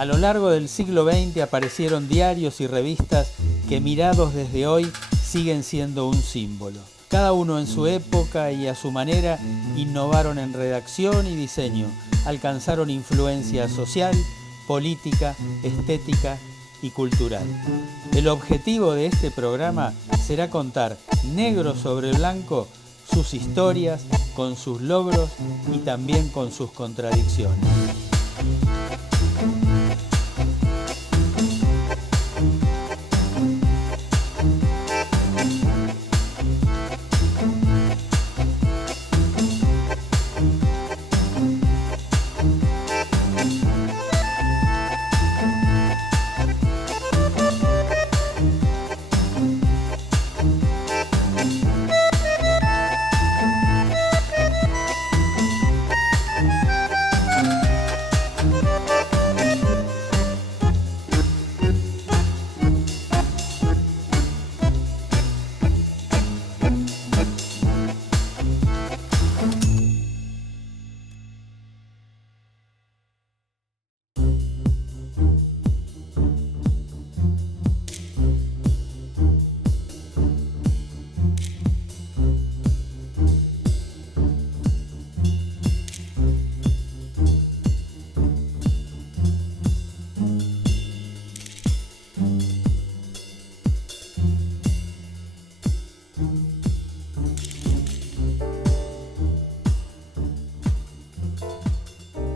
A lo largo del siglo XX aparecieron diarios y revistas que mirados desde hoy siguen siendo un símbolo. Cada uno en su época y a su manera innovaron en redacción y diseño, alcanzaron influencia social, política, estética y cultural. El objetivo de este programa será contar negro sobre blanco sus historias, con sus logros y también con sus contradicciones.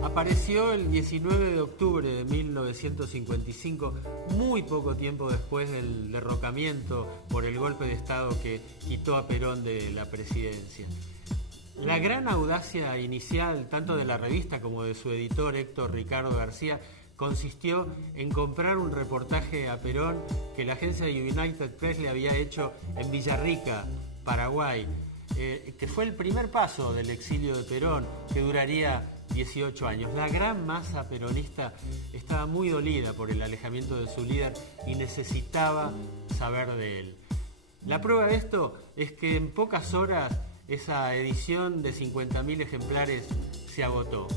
Apareció el 19 de octubre de 1955, muy poco tiempo después del derrocamiento por el golpe de Estado que quitó a Perón de la presidencia. La gran audacia inicial, tanto de la revista como de su editor Héctor Ricardo García, consistió en comprar un reportaje a Perón que la agencia United Press le había hecho en Villarrica, Paraguay, que fue el primer paso del exilio de Perón, que duraría 18 años. La gran masa peronista estaba muy dolida por el alejamiento de su líder y necesitaba saber de él. La prueba de esto es que en pocas horas esa edición de 50.000 ejemplares se agotó.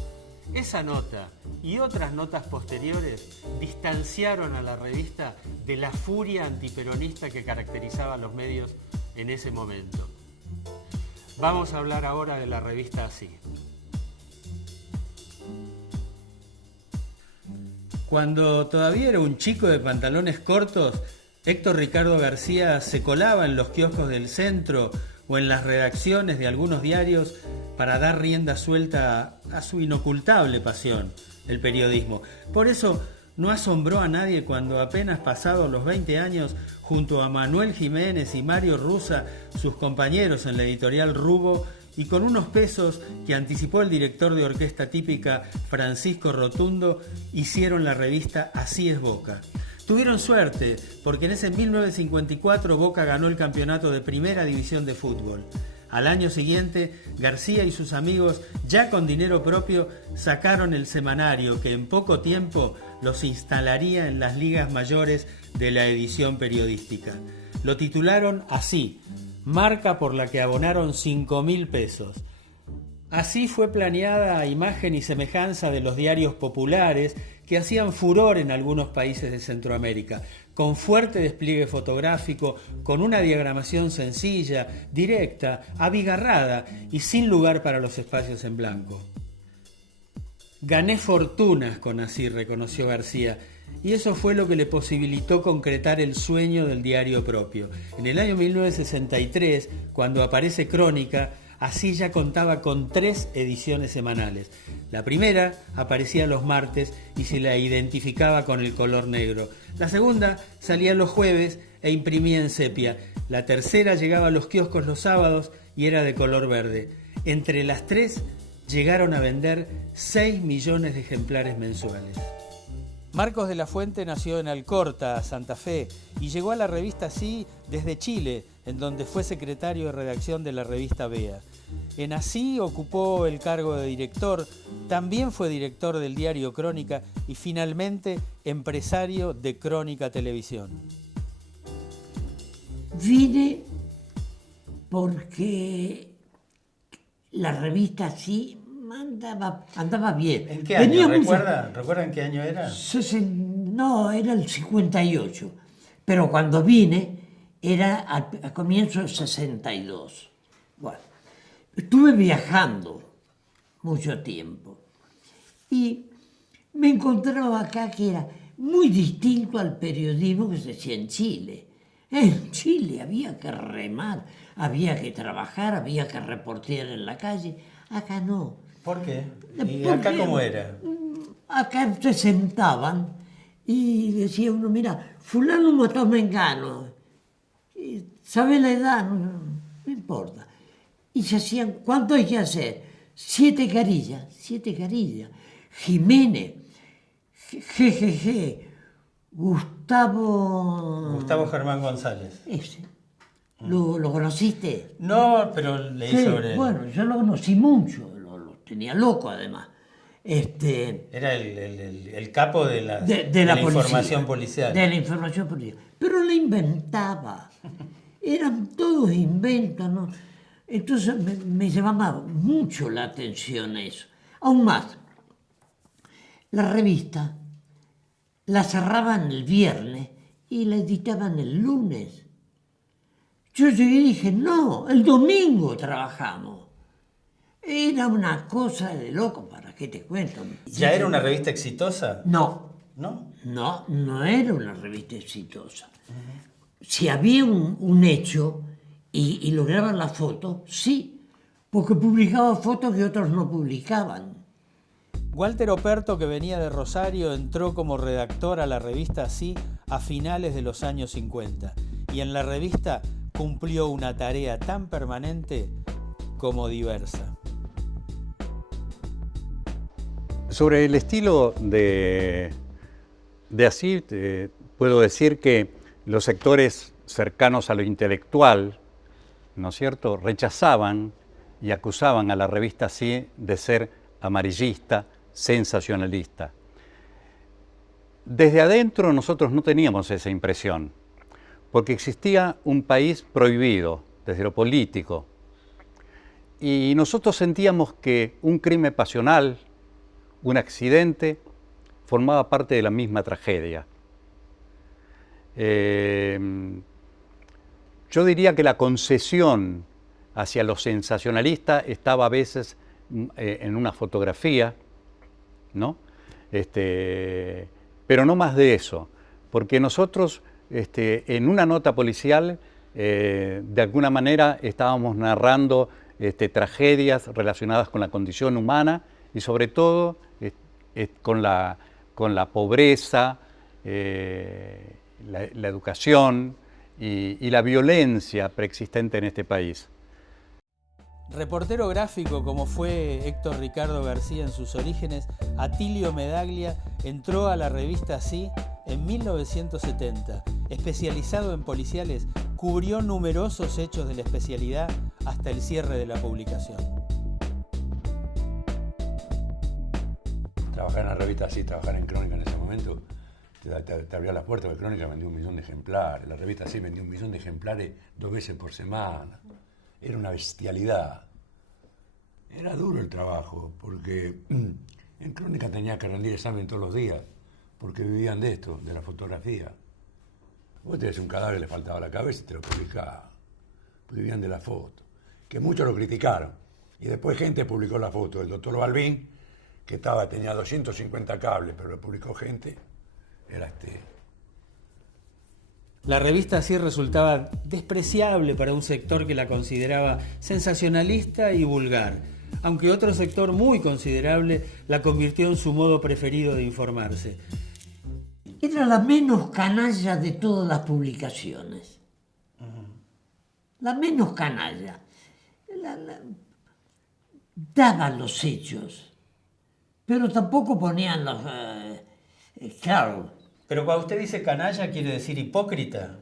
Esa nota y otras notas posteriores distanciaron a la revista de la furia antiperonista que caracterizaba a los medios en ese momento. Vamos a hablar ahora de la revista Así. Cuando todavía era un chico de pantalones cortos, Héctor Ricardo García se colaba en los kioscos del centro o en las redacciones de algunos diarios para dar rienda suelta a su inocultable pasión, el periodismo. Por eso no asombró a nadie cuando apenas pasados los 20 años, junto a Manuel Jiménez y Mario Russa, sus compañeros en la editorial Rubo, y con unos pesos que anticipó el director de orquesta típica Francisco Rotundo, hicieron la revista Así es Boca. Tuvieron suerte, porque en ese 1954 Boca ganó el campeonato de Primera División de fútbol. Al año siguiente, García y sus amigos, ya con dinero propio, sacaron el semanario que en poco tiempo los instalaría en las ligas mayores de la edición periodística. Lo titularon Así, marca por la que abonaron 5.000 pesos. Así fue planeada a imagen y semejanza de los diarios populares que hacían furor en algunos países de Centroamérica, con fuerte despliegue fotográfico, con una diagramación sencilla, directa, abigarrada y sin lugar para los espacios en blanco. Gané fortunas con Así, reconoció García, y eso fue lo que le posibilitó concretar el sueño del diario propio. En el año 1963, cuando aparece Crónica, Así ya contaba con 3 ediciones semanales. La primera aparecía los martes y se la identificaba con el color negro. La segunda salía los jueves e imprimía en sepia. La tercera llegaba a los kioscos los sábados y era de color verde. Entre las 3 llegaron a vender 6 millones de ejemplares mensuales. Marcos de la Fuente nació en Alcorta, Santa Fe, y llegó a la revista Así desde Chile, en donde fue secretario de redacción de la revista Bea. En Así ocupó el cargo de director, también fue director del diario Crónica y finalmente empresario de Crónica Televisión. Vine porque la revista Así andaba bien. ¿En qué año? ¿Recuerda en qué año era? No, era el 58. Pero cuando vine era a comienzo del 62. Bueno, estuve viajando mucho tiempo y me encontraba acá que era muy distinto al periodismo que se hacía en Chile. En Chile había que remar, había que trabajar, había que reportear en la calle. Acá no. ¿Por qué? ¿Y acá cómo era? Acá se sentaban y decía uno, mira, fulano mató a Mengano. ¿Sabe la edad? No importa. Y se hacían, ¿cuánto hay que hacer? 7 carillas. Jiménez, GGG, Gustavo Germán González. Ese. ¿Lo conociste? No, pero leí sobre él. Bueno, yo lo conocí mucho, lo tenía loco además. Era el capo de la policía, información policial. De la información policial. Pero le inventaba. Eran todos inventos, ¿no? Entonces me llamaba mucho la atención eso. Aún más, la revista la cerraban el viernes y la editaban el lunes. Yo llegué y dije, no, el domingo trabajamos. Era una cosa de loco, ¿para qué te cuento? ¿Ya era una revista exitosa? No. ¿No? No era una revista exitosa. Si había un hecho y lograban la foto, sí, porque publicaba fotos que otros no publicaban. Walter Operto, que venía de Rosario, entró como redactor a la revista Así a finales de los años 50 y en la revista cumplió una tarea tan permanente como diversa. Sobre el estilo de Así, puedo decir que los sectores cercanos a lo intelectual, ¿no es cierto?, rechazaban y acusaban a la revista Así de ser amarillista, sensacionalista. Desde adentro nosotros no teníamos esa impresión, porque existía un país prohibido desde lo político, y nosotros sentíamos que un crimen pasional, un accidente, formaba parte de la misma tragedia. Yo diría que la concesión hacia lo sensacionalista estaba a veces en una fotografía, ¿no? Pero no más de eso, porque nosotros en una nota policial de alguna manera estábamos narrando tragedias relacionadas con la condición humana y sobre todo con la pobreza, la educación y la violencia preexistente en este país. Reportero gráfico como fue Héctor Ricardo García en sus orígenes, Atilio Medaglia entró a la revista Así en 1970. Especializado en policiales, cubrió numerosos hechos de la especialidad hasta el cierre de la publicación. Trabajar en la revista Así, trabajar en Crónica en ese momento, te abría las puertas, porque Crónica vendió 1 millón de ejemplares, la revista Así vendía 1 millón de ejemplares 2 veces por semana. Era una bestialidad. Era duro el trabajo, porque en Crónica tenía que rendir examen todos los días, porque vivían de esto, de la fotografía. Vos tenés un cadáver que le faltaba la cabeza y te lo publicabas. Vivían de la foto. Que muchos lo criticaron. Y después gente publicó la foto del doctor Balbín, que tenía 250 cables, pero lo publicó gente. Era La revista Así resultaba despreciable para un sector que la consideraba sensacionalista y vulgar, aunque otro sector muy considerable la convirtió en su modo preferido de informarse. Era la menos canalla de todas las publicaciones. La menos canalla. Daban los hechos, pero tampoco ponían los... claro. Pero cuando usted dice canalla, ¿quiere decir hipócrita?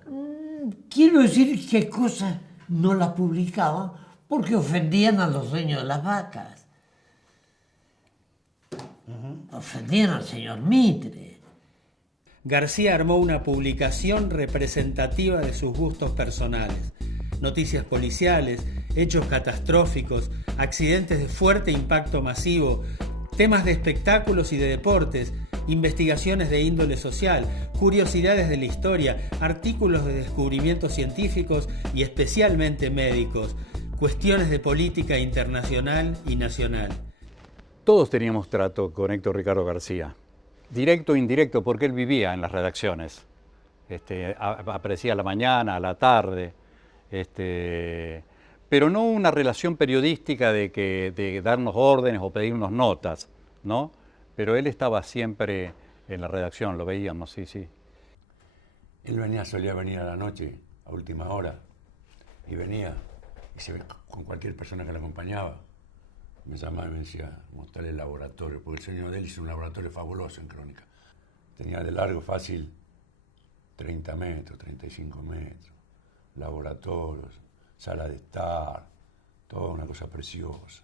Quiero decir que cosas no las publicaban porque ofendían a los dueños de las vacas. Ofendían al señor Mitre. García armó una publicación representativa de sus gustos personales, noticias policiales, hechos catastróficos, accidentes de fuerte impacto masivo, temas de espectáculos y de deportes, investigaciones de índole social, curiosidades de la historia, artículos de descubrimientos científicos y especialmente médicos, cuestiones de política internacional y nacional. Todos teníamos trato con Héctor Ricardo García, directo o indirecto, porque él vivía en las redacciones. Aparecía a la mañana, a la tarde, pero no una relación periodística de darnos órdenes o pedirnos notas, ¿no? Pero él estaba siempre en la redacción, lo veíamos, sí, sí. Él solía venir a la noche, a última hora, y venía, y se ve con cualquier persona que le acompañaba. Me llamaba y me decía, mostrarle el laboratorio, porque el sueño de él hizo un laboratorio fabuloso en Crónica. Tenía de largo fácil 30 metros, 35 metros, laboratorios, sala de estar, toda una cosa preciosa.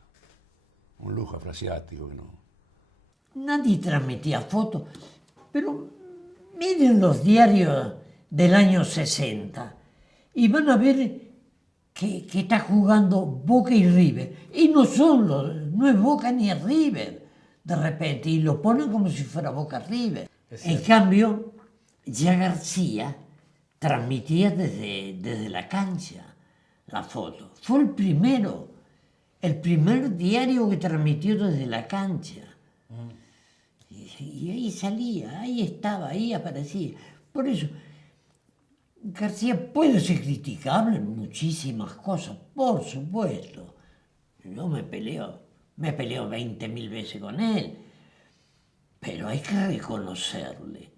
Un lujo afrasiático que no. Nadie transmitía fotos, pero miren los diarios del año 60 y van a ver que está jugando Boca y River. Y no es Boca ni es River, de repente, y lo ponen como si fuera Boca River. En cambio, ya García transmitía desde la cancha la foto. Fue el primer diario que transmitió desde la cancha. Y ahí salía, ahí estaba, ahí aparecía. Por eso, García puede ser criticable en muchísimas cosas, por supuesto. Yo me peleo 20.000 veces con él, pero hay que reconocerle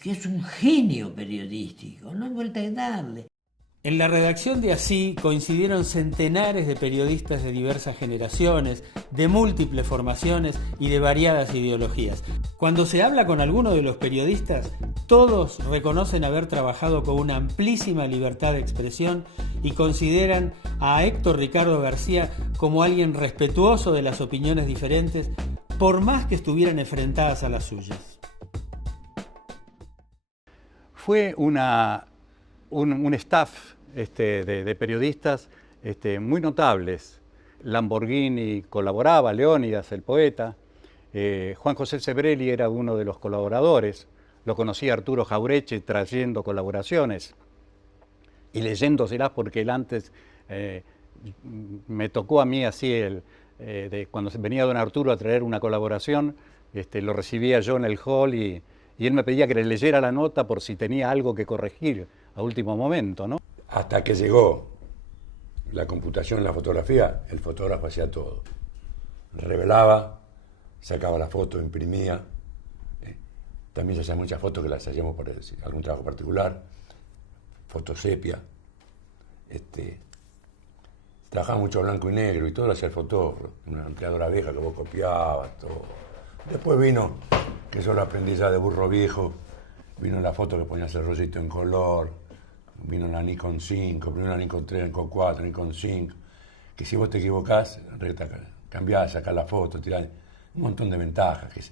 que es un genio periodístico, no hay vuelta de darle. En la redacción de Así coincidieron centenares de periodistas de diversas generaciones, de múltiples formaciones y de variadas ideologías. Cuando se habla con alguno de los periodistas, todos reconocen haber trabajado con una amplísima libertad de expresión y consideran a Héctor Ricardo García como alguien respetuoso de las opiniones diferentes, por más que estuvieran enfrentadas a las suyas. Fue un staff de periodistas muy notables. Lamborghini colaboraba, Leónidas, el poeta, Juan José Sebrelli era uno de los colaboradores, lo conocía Arturo Jaureche trayendo colaboraciones y leyéndoselas porque él antes me tocó a mí así, cuando venía don Arturo a traer una colaboración, lo recibía yo en el hall y él me pedía que le leyera la nota por si tenía algo que corregir a último momento, ¿no? Hasta que llegó la computación, la fotografía, el fotógrafo hacía todo. Revelaba, sacaba la foto, imprimía. También se hacían muchas fotos que las hacíamos por algún trabajo particular. Fotosepia. Trabajaba mucho blanco y negro y todo lo hacía el fotógrafo. Una ampliadora vieja que vos copiabas, todo. Después vino, que eso lo aprendí ya de burro viejo, vino la foto que ponías el rollito en color, vino la Nikon 5, vino la Nikon 3, Nikon 4, Nikon 5, que si vos te equivocás, cambiás, sacás la foto, tirás, un montón de ventajas. Que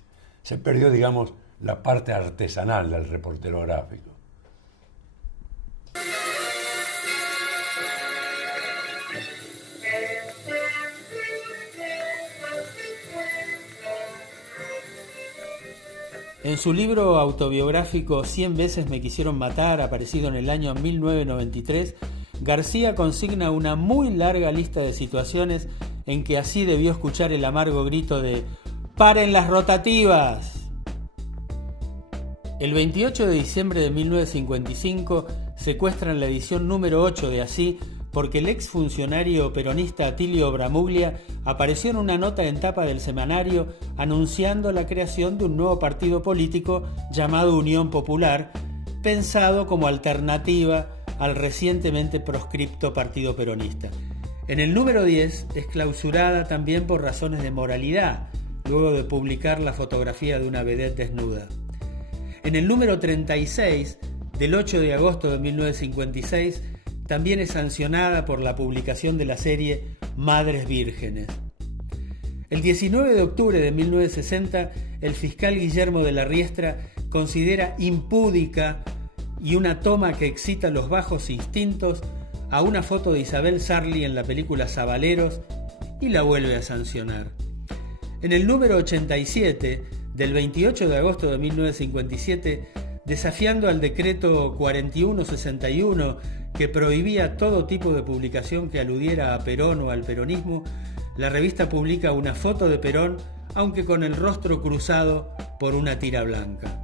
se perdió, digamos, la parte artesanal del reportero gráfico. En su libro autobiográfico 100 veces me quisieron matar, aparecido en el año 1993, García consigna una muy larga lista de situaciones en que Así debió escuchar el amargo grito de ¡paren las rotativas! El 28 de diciembre de 1955 secuestran la edición número 8 de Así porque el exfuncionario peronista Atilio Bramuglia apareció en una nota en tapa del semanario anunciando la creación de un nuevo partido político llamado Unión Popular, pensado como alternativa al recientemente proscripto Partido Peronista. En el número 10 es clausurada también por razones de moralidad, luego de publicar la fotografía de una vedette desnuda. En el número 36, del 8 de agosto de 1956, también es sancionada por la publicación de la serie Madres Vírgenes. El 19 de octubre de 1960, el fiscal Guillermo de la Riestra considera impúdica y una toma que excita los bajos instintos a una foto de Isabel Sarli en la película Zabaleros y la vuelve a sancionar. En el número 87 del 28 de agosto de 1957, desafiando al decreto 4161 que prohibía todo tipo de publicación que aludiera a Perón o al peronismo, la revista publica una foto de Perón, aunque con el rostro cruzado por una tira blanca.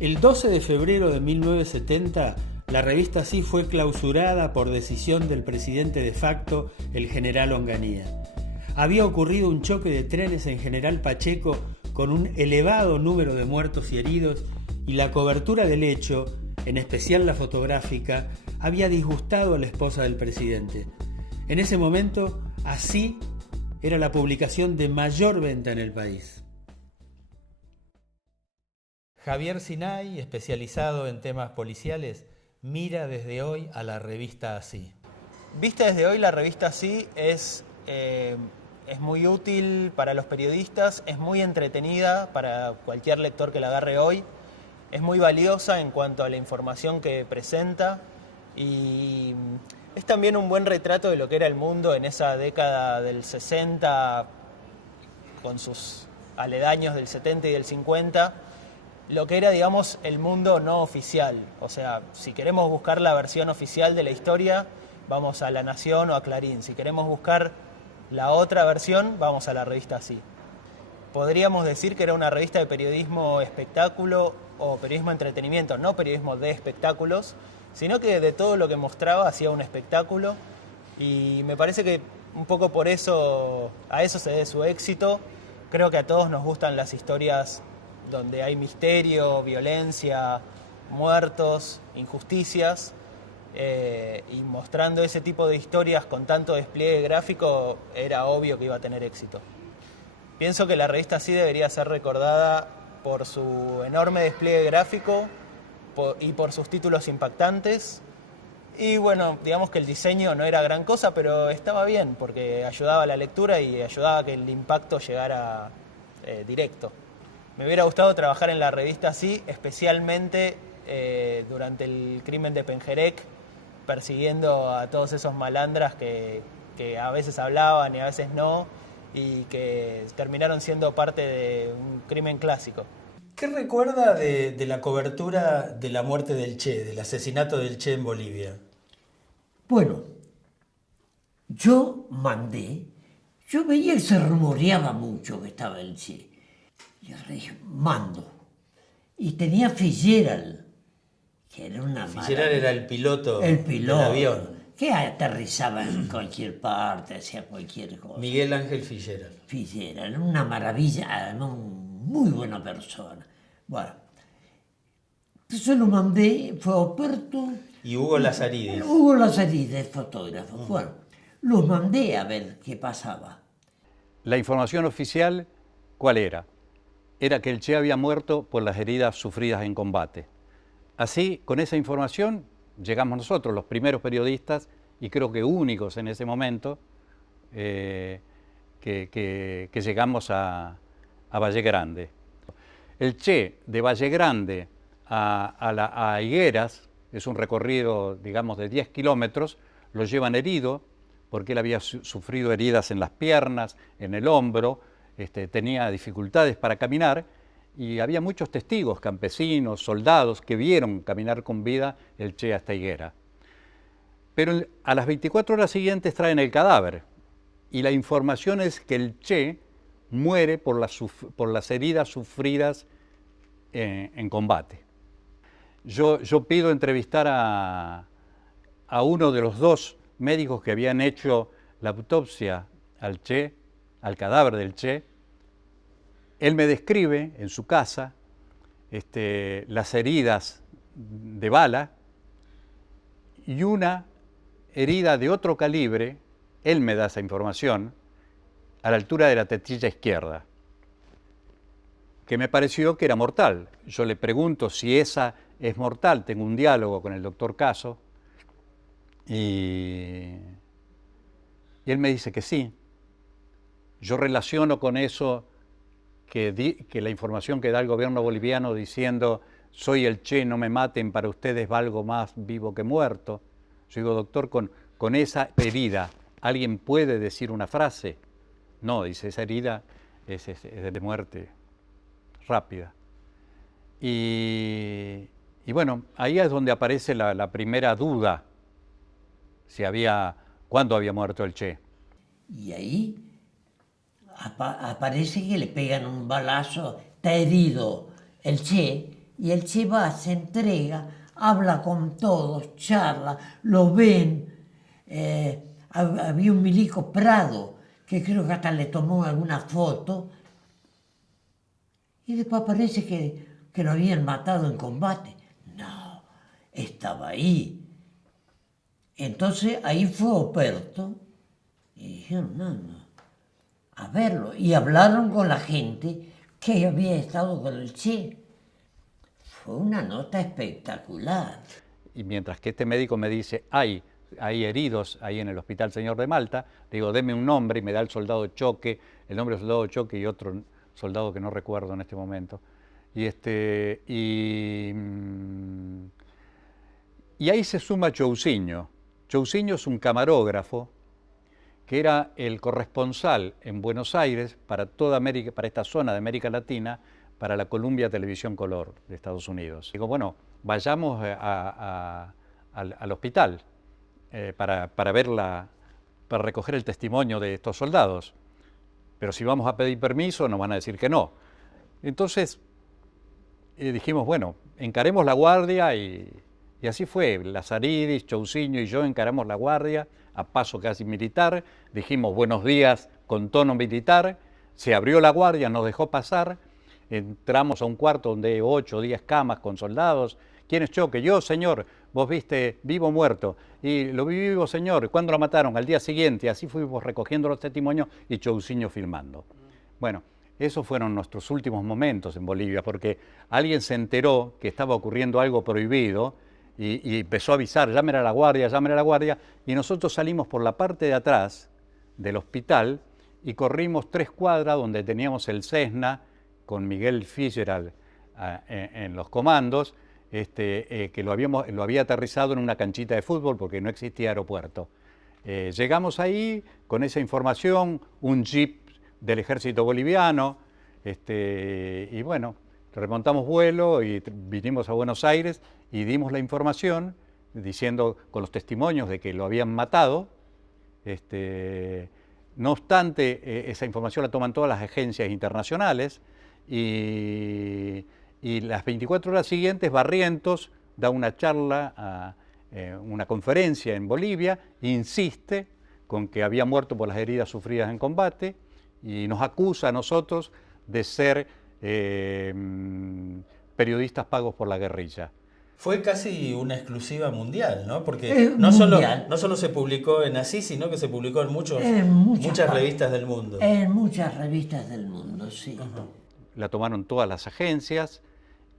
El 12 de febrero de 1970, la revista Sí fue clausurada por decisión del presidente de facto, el general Onganía. Había ocurrido un choque de trenes en General Pacheco con un elevado número de muertos y heridos, y la cobertura del hecho, en especial la fotográfica, había disgustado a la esposa del presidente. En ese momento, Así era la publicación de mayor venta en el país. Javier Sinay, especializado en temas policiales, mira desde hoy a la revista Así. Vista desde hoy, la revista Así es muy útil para los periodistas, es muy entretenida para cualquier lector que la agarre hoy, es muy valiosa en cuanto a la información que presenta y es también un buen retrato de lo que era el mundo en esa década del 60, con sus aledaños del 70 y del 50, lo que era, digamos, el mundo no oficial. O sea, si queremos buscar la versión oficial de la historia, vamos a La Nación o a Clarín. Si queremos buscar la otra versión, vamos a la revista Así. Podríamos decir que era una revista de periodismo espectáculo o periodismo entretenimiento, no periodismo de espectáculos, sino que de todo lo que mostraba hacía un espectáculo, y me parece que un poco por eso, a eso se debe su éxito. Creo que a todos nos gustan las historias donde hay misterio, violencia, muertos, injusticias, y mostrando ese tipo de historias con tanto despliegue gráfico era obvio que iba a tener éxito. Pienso que la revista Así debería ser recordada por su enorme despliegue gráfico y por sus títulos impactantes. Y bueno, digamos que el diseño no era gran cosa, pero estaba bien porque ayudaba a la lectura y ayudaba a que el impacto llegara directo. Me hubiera gustado trabajar en la revista Así, especialmente durante el crimen de Pengerek, persiguiendo a todos esos malandras que a veces hablaban y a veces no, y que terminaron siendo parte de un crimen clásico. ¿Qué recuerda de la cobertura de la muerte del Che, del asesinato del Che en Bolivia? Bueno, yo veía que se rumoreaba mucho que estaba el Che. Yo le dije, mando. Y tenía Fitzgerald, que era una Fitzgerald era el piloto del avión. Que aterrizaba en cualquier parte, hacía cualquier cosa. Miguel Ángel Fitzgerald. Fitzgerald, una maravilla, además muy buena persona. Bueno, entonces lo mandé, fue a Oporto. Y Hugo Lazaridis. Hugo Lazaridis, fotógrafo. Bueno, los mandé a ver qué pasaba. La información oficial, ¿cuál era? Era que el Che había muerto por las heridas sufridas en combate. Así, con esa información, llegamos nosotros, los primeros periodistas, y creo que únicos en ese momento, que llegamos a Valle Grande. El Che de Valle Grande a Higueras, es un recorrido, digamos, de 10 kilómetros, lo llevan herido, porque él había sufrido heridas en las piernas, en el hombro, tenía dificultades para caminar, y había muchos testigos, campesinos, soldados, que vieron caminar con vida el Che hasta Higuera. Pero a las 24 horas siguientes traen el cadáver, y la información es que el Che muere por las heridas sufridas en combate. Yo pido entrevistar a uno de los dos médicos que habían hecho la autopsia al Che, al cadáver del Che. Él me describe en su casa las heridas de bala y una herida de otro calibre, él me da esa información, a la altura de la tetilla izquierda, que me pareció que era mortal. Yo le pregunto si esa es mortal, tengo un diálogo con el doctor Caso, y él me dice que sí. Yo relaciono con eso que la información que da el gobierno boliviano diciendo soy el Che, no me maten, para ustedes valgo más vivo que muerto. Yo digo, doctor, con esa herida, ¿alguien puede decir una frase? No, dice, esa herida es de muerte rápida. Y bueno, ahí es donde aparece la primera duda, cuándo había muerto el Che. Y ahí aparece que le pegan un balazo, está herido el Che, y el Che va, se entrega, habla con todos, charla, lo ven. Había un milico Prado, que creo que hasta le tomó alguna foto, y después parece que lo habían matado en combate. No, estaba ahí. Entonces ahí fue Operto, y dijeron, no, a verlo. Y hablaron con la gente que había estado con el Che. Fue una nota espectacular. Y mientras que este médico me dice, hay heridos ahí en el Hospital Señor de Malta, le digo, deme un nombre, y me da el soldado Choque, el nombre del soldado Choque y otro soldado que no recuerdo en este momento. Y ahí se suma Chousinho. Chousinho es un camarógrafo que era el corresponsal en Buenos Aires para toda América, para esta zona de América Latina, para la Columbia Televisión Color de Estados Unidos. Digo, bueno, vayamos al hospital para recoger el testimonio de estos soldados. Pero si vamos a pedir permiso, nos van a decir que no. Entonces dijimos, bueno, encaremos la guardia y así fue. Lazaridis, Chousinho y yo encaramos la guardia a paso casi militar. Dijimos buenos días con tono militar. Se abrió la guardia, nos dejó pasar. Entramos a un cuarto donde hay 8 o 10 camas con soldados. ¿Quién es Choque? Yo, señor. ¿Vos viste vivo o muerto? Y lo vi vivo, señor. ¿Cuándo lo mataron? Al día siguiente. Así fuimos recogiendo los testimonios y Chousinho filmando. Bueno, esos fueron nuestros últimos momentos en Bolivia, porque alguien se enteró que estaba ocurriendo algo prohibido y empezó a avisar, llamen a la guardia, y nosotros salimos por la parte de atrás del hospital y corrimos 3 cuadras donde teníamos el Cessna con Miguel Fitzgerald en los comandos, que lo había aterrizado en una canchita de fútbol porque no existía aeropuerto. Llegamos ahí con esa información, un jeep del ejército boliviano, y bueno, remontamos vuelo y vinimos a Buenos Aires y dimos la información diciendo con los testimonios de que lo habían matado. No obstante, esa información la toman todas las agencias internacionales y las 24 horas siguientes Barrientos da una charla, una conferencia en Bolivia, insiste con que había muerto por las heridas sufridas en combate y nos acusa a nosotros de ser periodistas pagos por la guerrilla. Fue casi una exclusiva mundial, ¿no? Porque mundial. no solo se publicó en Así, sino que se publicó en muchas revistas del mundo. En muchas revistas del mundo, sí. Ajá. La tomaron todas las agencias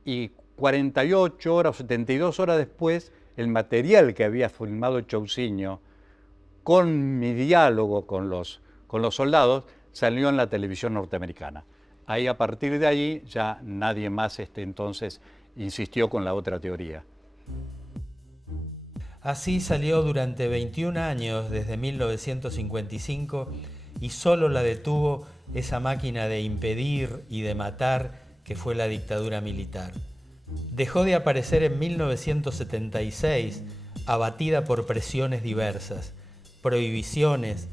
y 48 horas o 72 horas después, el material que había filmado Chousinho con mi diálogo con los soldados salió en la televisión norteamericana. Ahí, a partir de ahí, ya nadie más entonces insistió con la otra teoría. Así salió durante 21 años, desde 1955, y solo la detuvo esa máquina de impedir y de matar que fue la dictadura militar. Dejó de aparecer en 1976, abatida por presiones diversas, prohibiciones,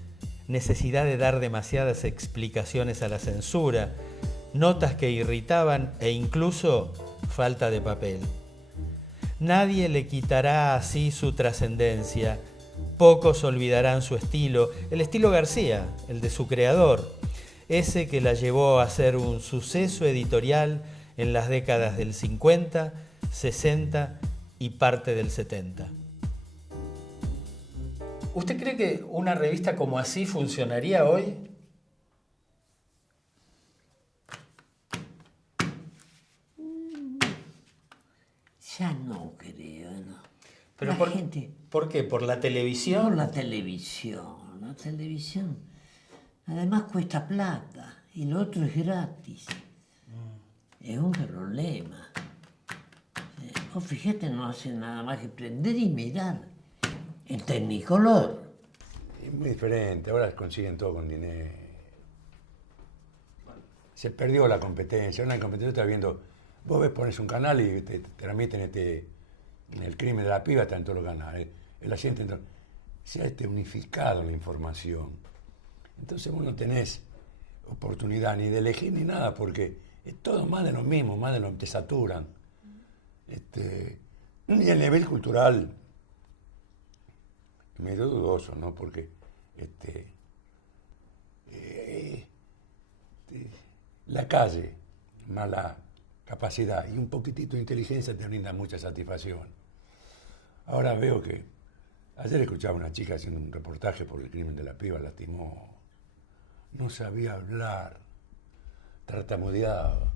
necesidad de dar demasiadas explicaciones a la censura, notas que irritaban e incluso falta de papel. Nadie le quitará así su trascendencia, pocos olvidarán su estilo, el estilo García, el de su creador, ese que la llevó a ser un suceso editorial en las décadas del 50, 60 y parte del 70. ¿Usted cree que una revista como Así funcionaría hoy? Ya no creo, ¿no? Pero ¿por qué? ¿Por la televisión? Por la televisión. La televisión, además, cuesta plata y lo otro es gratis. Es un problema. Vos fíjate, no hacen nada más que prender y mirar. en Technicolor. Es muy diferente, ahora consiguen todo con dinero. Se perdió la competencia. Una competencia está viendo, vos ves, pones un canal y te transmiten en el crimen de la piba, está en todos los canales. El accidente, se ha unificado la información. Entonces vos no tenés oportunidad ni de elegir ni nada, porque es todo más de lo mismo, más de lo que te saturan. Y el nivel cultural, medio dudoso, ¿no? Porque la calle, más la capacidad y un poquitito de inteligencia te brinda mucha satisfacción. Ahora veo que ayer escuchaba a una chica haciendo un reportaje por el crimen de la piba, lastimó, no sabía hablar, tartamudeaba.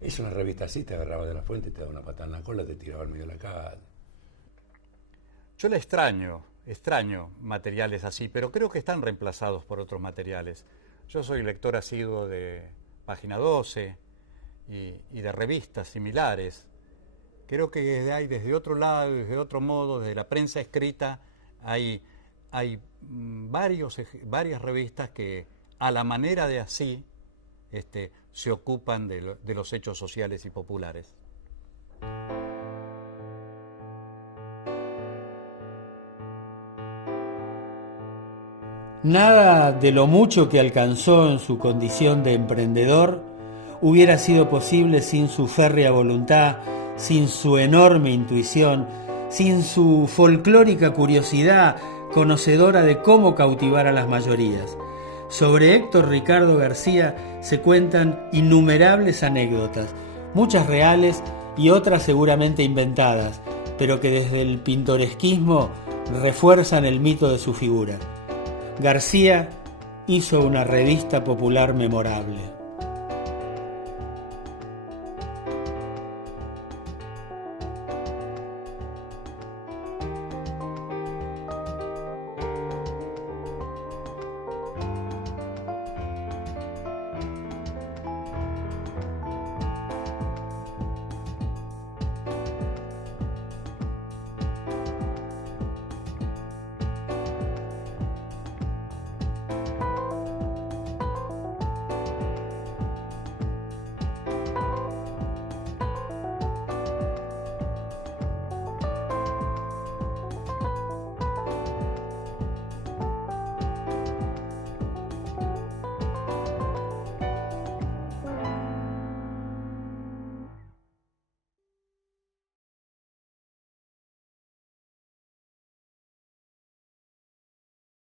Es una revista así, te agarraba de la fuente, te daba una patada en la cola, te tiraba al medio de la calle. Yo la extraño materiales así, pero creo que están reemplazados por otros materiales. Yo soy lector asiduo de Página 12 y de revistas similares. Creo que hay desde otro lado, desde otro modo, desde la prensa escrita, hay varias revistas que a la manera de así se ocupan de los hechos sociales y populares. Nada de lo mucho que alcanzó en su condición de emprendedor hubiera sido posible sin su férrea voluntad, sin su enorme intuición, sin su folclórica curiosidad conocedora de cómo cautivar a las mayorías. Sobre Héctor Ricardo García se cuentan innumerables anécdotas, muchas reales y otras seguramente inventadas, pero que desde el pintoresquismo refuerzan el mito de su figura. García hizo una revista popular memorable.